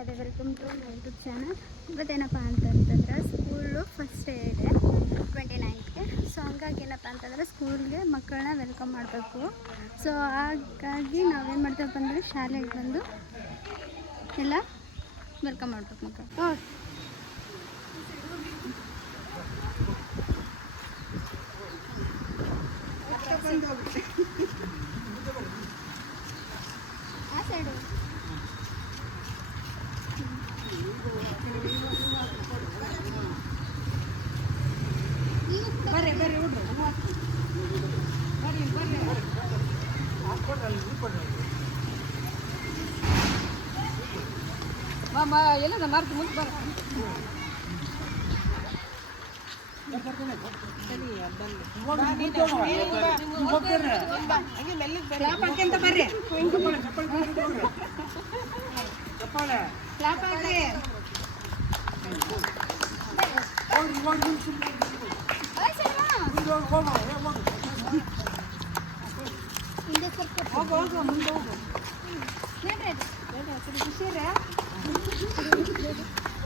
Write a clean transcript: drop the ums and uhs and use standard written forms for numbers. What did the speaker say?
ಅದೇ welcome to my YouTube channel. ಇವತ್ತೇನಪ್ಪ ಅಂತಂತಂದ್ರೆ ಸ್ಕೂಲು ಫಸ್ಟ್ ಡೇ ಇದೆ 29ಗೆ. ಸೊ ಹಂಗಾಗಿ ಏನಪ್ಪ ಅಂತಂದರೆ ಸ್ಕೂಲ್ಗೆ ಮಕ್ಕಳನ್ನ ವೆಲ್ಕಮ್ ಮಾಡಬೇಕು. ಸೊ ಹಾಗಾಗಿ ನಾವೇನು ಮಾಡ್ತೀವಪ್ಪ ಅಂದರೆ ಶಾಲೆಗೆ ಬಂದು ಎಲ್ಲ ವೆಲ್ಕಮ್ ಮಾಡ್ಬೇಕು ಮಕ್ಕಳು. ಆ ಸೈಡು ಬರ್ರಿ ಬರ್ರಿ ಬರ್ರಿ ಬರ್ರಿ ಮಾಮ ಎಲ್ಲ ಮಾರ್ಕ್ ಮುಂದೆ ಬರ ಬರ್ರಿ ಹಿಂದೆ ಸ್ವಲ್ಪ ಹೋಗು ಮುಂದೆ ಹೋಗು.